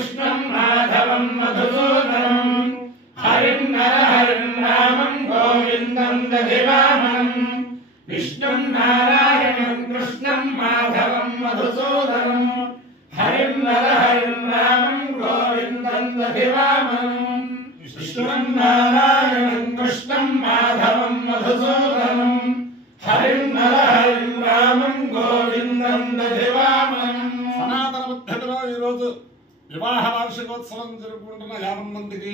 कृष्णं माधवं मधुसूदनं हरिं नरहरिं रामं गोविन्दं दधिवामनं विष्णुं नारायणं कृष्णं माधवं मधुसूदनं हरिं नरहरिं रामं गोविन्दं दधिवामनं विष्णुं नारायणं कृष्णं माधवं मधुसूदनं हरिं नरहरिं रामं गोविन्दं दधिवामनं। సనాతన పద్ధతిలో ఈరోజు వివాహ వార్షికోత్సవం జరుపుకుంటున్న 50 మందికి,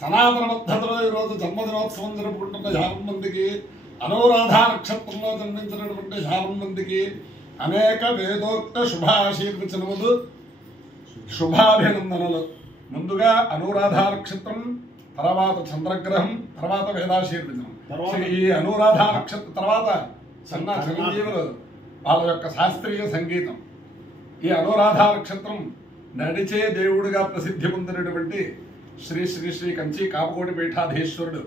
సనాతన పద్ధతిలో ఈరోజు జన్మదినోత్సవం జరుపుకుంటున్న 50 మందికి, అనురాధ నక్షత్రంలో జన్మించినటువంటి 50 మందికి అనేక వేదోక్త శుభాశీర్వచనములు, శుభాభినందనలు. ముందుగా అనురాధ నక్షత్రం, తర్వాత చంద్రగ్రహం, తర్వాత వేదాశీర్వచనం. ఈ అనురాధ నక్షత్రం తర్వాత చిరంజీవులు వాళ్ళ యొక్క శాస్త్రీయ సంగీతం. ఈ అనురాధ నక్షత్రం నడిచే దేవుడిగా ప్రసిద్ధి పొందినటువంటి శ్రీ శ్రీ శ్రీ కంచి కామకోటి పీఠాధీశ్వరుడు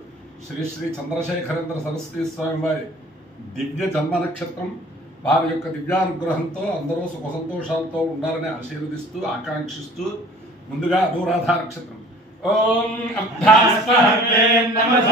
శ్రీ శ్రీ చంద్రశేఖరేంద్ర సరస్వతి స్వామి వారి దివ్య జన్మ నక్షత్రం. వారి యొక్క దివ్యానుగ్రహంతో అందరూ సుఖ సంతోషాలతో ఉండాలని ఆశీర్వదిస్తూ ఆకాంక్షిస్తూ ముందుగా అనురాధ నక్షత్రం. ఓం అర్థాస్పహర్వే నమః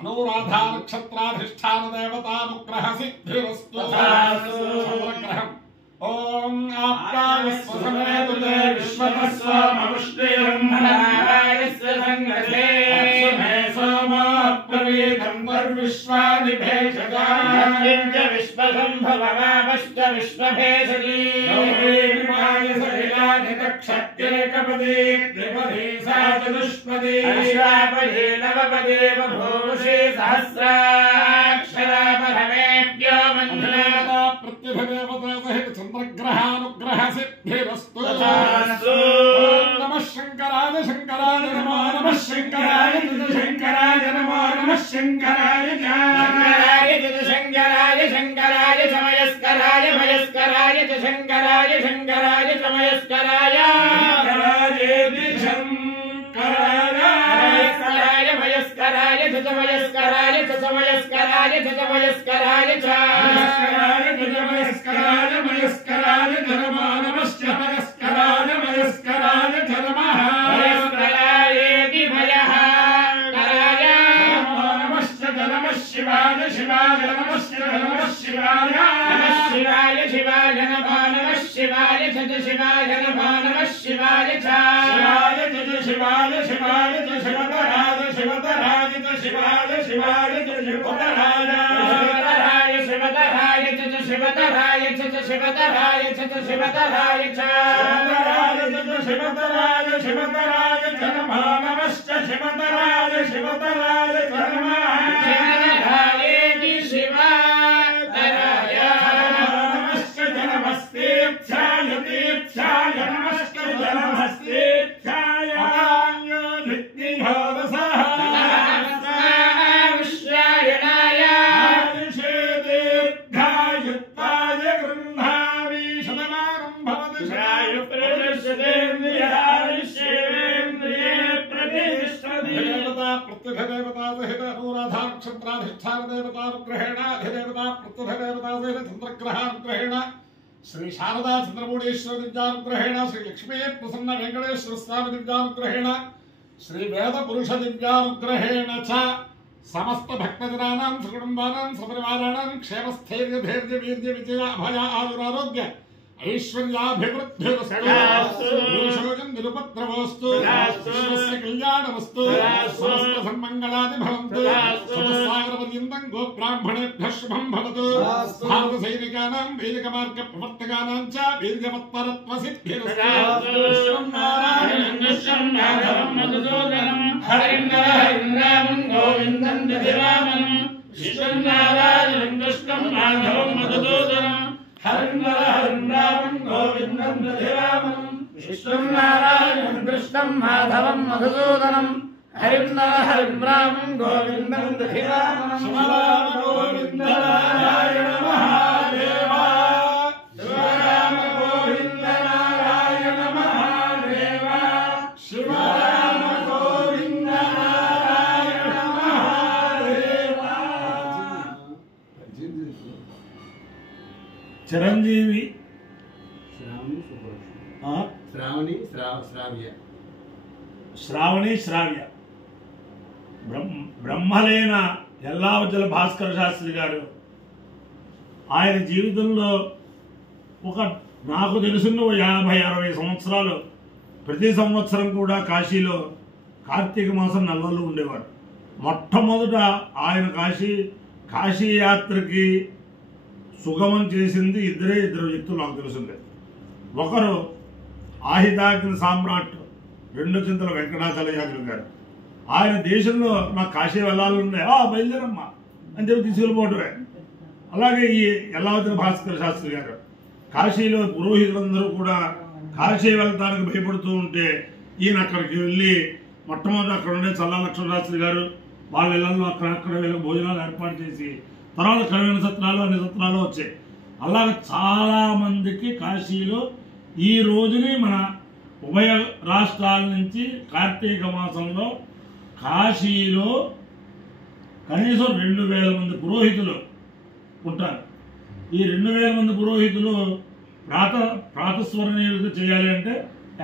అనురాధ నక్షత్రాధిష్టాన దేవతానుగ్రహ సిద్ధిరస్తు. చంద్రగ్రహం. ఓం ఆప్యాయస్వ సమేతులే విశ్వతస్వామముష్టిరం నారాయణస్య సంగతే అస్మే సోమోప్రవీతం వర్విశ్వాని భేషజాయంచ విశ్వసంభవమావశ్చ విశ్వభేషజీ గౌరీమాయ సహిలాని తక్షత్యేకపదీ త్రిపదీ సా చతుష్పదీ అశ్వాపదీ నవపదీ బభూషి సహస్రాక్షరా పరమేభ్యో మంత్రదేవత ప్రత్యభిదేవత సహిత చంద్రగ్రహానుగ్రహ సిద్ధిరస్తు. నమః శంకరాయ శంకరాయ నమో నమః శంకరాయ శంకరాయ నమో నమః శంకరాయ శంకరాయ శంకరాయ శంకరాయ సమయస్కరాయ భయస్కరాయ శంకరాయ శంకరాయ సమయస్కరాయ శంకరాయ భయస్కరాయ సమయస్కరాయ సమయస్కరాయ సమయస్కరాయ సమయస్కరాయ మయస్కరాయ ధర్మో నమశ్చ మయస్కరాయ మయస్కరాయ ధర్మః మయస్కరాయేతి భయః కరాయ నమో నమశ్చ నమః శివాయ శివాయ నమశ్చ నమః శివాయ నమః శివాయ శివాయ నమో నమః శివాయ శివాయ నమో నమః శివాయ శివాయ శివాయ శివాయ శివతరాయ శివతరాయ శివాయ శివాయ శివతరాయ శివతరాయ శివతరాయ శివతరాయ శివతరాయ శివతరాయ శివతరాయ నమో నమశ్చ శివతరాయ శివతరాయ శివతరాయేతి శివతరాయ నమశ్చ నమస్తేభ్యాయ తేభ్యాయ నమశ్చ నమస్తేభ్యాయ నిత్యహోదసః విశ్వాయనాయ దీర్ఘాయుత్వాయ గృహ్ణామి శతమానం భవతి శ్రాయు ప్రతిష్ఠితేంద్రియాయుష్యేంద్రియే ప్రతిష్ఠతి. దేవతా ప్రత్యధిదేవతా సహిత అనురాధ నక్షత్రాధిష్టాన దేవతానుగ్రహేణ అధిదేవతా ప్రత్యధిదేవతా సహిత చంద్రగ్రహానుగ్రహేణ శ్రీ శారదా చంద్రమూఢేశ్వర దివ్యానుగ్రహేణ శ్రీ లక్ష్మీ ప్రసన్న వెంకటేశ్వర స్వామి దివ్యానుగ్రహేణ శ్రీ వేద పురుష దివ్యానుగ్రహేణ చ సమస్త భక్తజనానాం సుకుటుంబానాం సపరివారాణాం క్షేమస్థైర్య ధైర్య వీర్య విజయ అభయ ఆయురారోగ్య ऐश्वर्याभिवृद्धिरस्तु दोषोऽयं निरुपद्रवोऽस्तु विश्वस्य कल्याणमस्तु समस्त सन्मङ्गलानि भवन्तु समस्तागरपर्यन्तं गोब्राह्मणेभ्यः शुभं भवतु भारतसैनिकानां वैदिकमार्गप्रवर्तकानां च वीर्यवत्परत्वसिद्धिरस्तु विश्वं नारायणं कृष्णं माधवं मधुसूदनं हरिं नरहरिं रामं गोविन्दं दधिवामनं विश्वं नारायणं कृष्णं माधवं मधुसूदनं हरिं नरहरिं रामं गोविन्दं दधिवामनं विष्णुं नारायणं कृष्णं माधवं मधुसूदनं हरिं नरहरिं रामं गोविन्दं दधिवामनं शिवराम गोविन्द नारायण महादेवा शिवराम गोविन्द नारायण महादेवा शिवराम गोविन्द नारायण महादेवा చిరంజీవి శ్రావణి శ్రావ్య బ్రహ్మలేన ఎల్లావజ్జల భాస్కర శాస్త్రి గారు ఆయన జీవితంలో నాకు తెలిసిన 50-60 సంవత్సరాలు ప్రతి సంవత్సరం కూడా కాశీలో కార్తీక మాసం నెలల్లో ఉండేవాడు. మొట్టమొదట ఆయన కాశీ యాత్రకి సుగమం చేసింది ఇద్దరు వ్యక్తులు నాకు తెలిసిందే. ఒకరు ఆహితాగ్ని సామ్రాట్ రెండు చింతల వెంకటాచలయాదులు గారు. ఆయన దేశంలో నాకు కాశీ వెళ్ళాలనుండే బయలుదేరమ్మా అని చెప్పి తీసుకెళ్ళిపోవటమే. అలాగే ఈ ఎల్లావజ్జల భాస్కర శాస్త్రి గారు కాశీలో పురోహితులందరూ కూడా కాశీ వెళ్ళడానికి భయపడుతూ ఉంటే ఈయన అక్కడికి వెళ్ళి మొట్టమొదటి అక్కడ ఉండే చల్లా లక్ష్మణ శాస్త్రి గారు వాళ్ళ ఇళ్లలో అక్కడ వీళ్ళకి భోజనాలు ఏర్పాటు చేసి తర్వాత కళ్యాణ సత్రాలు అన్ని సత్రాలు వచ్చాయి. అలాగే చాలా మందికి కాశీలో ఈ రోజుని మన ఉభయ రాష్ట్రాల నుంచి కార్తీక మాసంలో కాశీలో కనీసం 2000 మంది పురోహితులు ఉంటారు. ఈ 2000 మంది పురోహితులు ప్రాతస్మరణీయులకు చేయాలి అంటే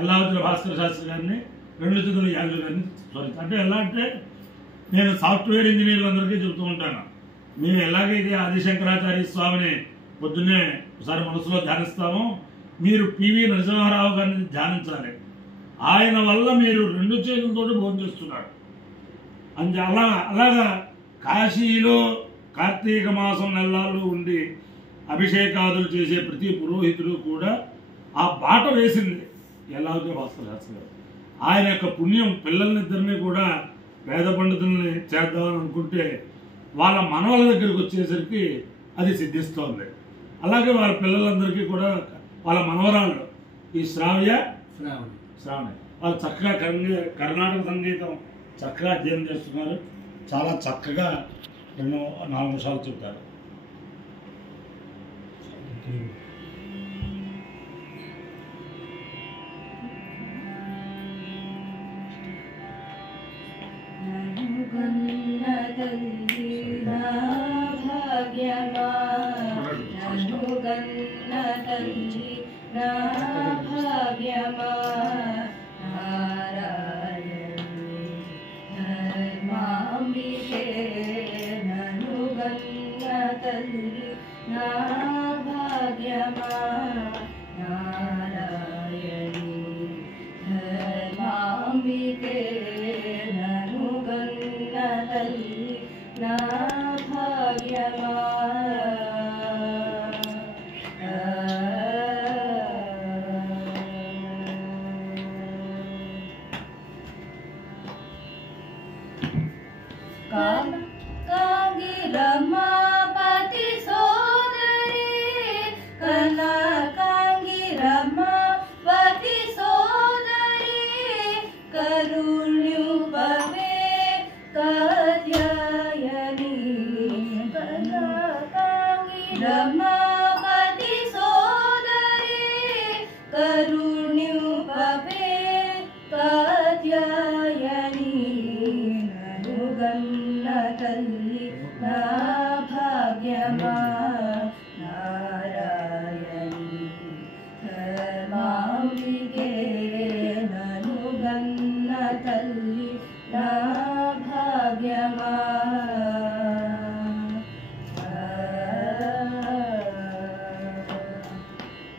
ఎల్లావజ్జల భాస్కర శాస్త్రి గారిని రెండు చింతల యాదులు గారిని అంటే ఎలా అంటే నేను సాఫ్ట్వేర్ ఇంజనీర్లందరికీ చెబుతూ ఉంటాను, మేము ఎలాగైతే ఆదిశంకరాచార్య స్వామిని పొద్దున్నే ఒకసారి మనసులో ధ్యానిస్తామో మీరు పివి నరసింహారావు గారిని ధ్యానించాలి. ఆయన వల్ల మీరు 2 చేతులతో భోజనం చేస్తున్నారు. అలాగా కాశీలో కార్తీక మాసం నెలల్లో ఉండి అభిషేకాదులు చేసే ప్రతి పురోహితుడు కూడా ఆ బాట వేసింది ఎల్లావజ్జల భాస్కర శాస్త్రి గారు. ఆయన యొక్క పుణ్యం పిల్లల్నిద్దరినీ కూడా వేద పండితుల్ని చేద్దామని అనుకుంటే వాళ్ళ మనవల దగ్గరికి వచ్చేసరికి అది సిద్ధిస్తోంది. అలాగే వాళ్ళ పిల్లలందరికీ కూడా వాళ్ళ మనవరాళ్ళు ఈ శ్రావ్ణి వాళ్ళు చక్కగా కర్ణాటక సంగీతం చక్కగా అధ్యయనం చేస్తున్నారు. చాలా చక్కగా 4 నిమిషాలు చెప్తారు.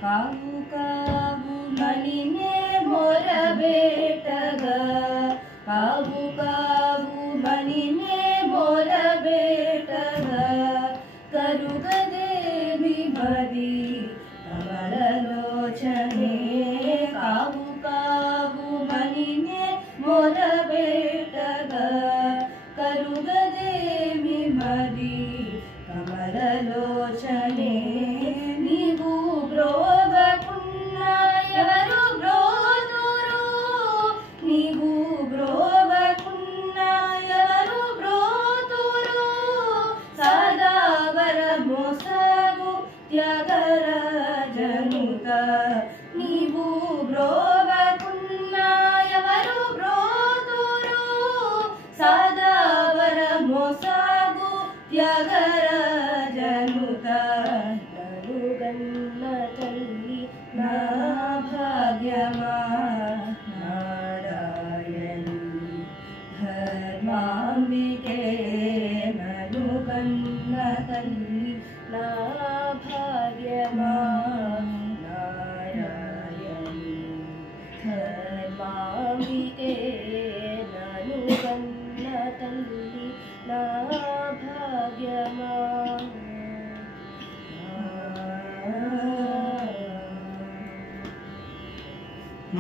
Kamu ಮನಿನೆ ಮೊರಬೇಟಗ ಕಾವು ಕಾವು ಮನಿನೆ ಮೊರಬೇಟಗ ಕರುಗದೇವಿ ಬದಿ ಕಮಲಲೋಚನೆ ಕಾವು ಕಾವು ಮನಿನೆ ಮೊರಬೇಟಗ ಕರುಗದೇವಿ ಮದಿ ಕಮಲಲೋಚನೆ ನೀವು ಬ್ರೋವಕುನ್ನ ఎవరు బ్రోదురు నీవు బ్రోవకున్న ఎవరు బ్రోదురు సదావర మోసగు త్యాగరాజనుత నీవు బ్రోవకున్న ఎవరు బ్రోదురు సదావర మోసగు త్యాగరాజనుత నలుగన్న తల్లి నా భాగ్యమా నారాయణి ధర్మాంబికే నలుగన్న తల్లి నా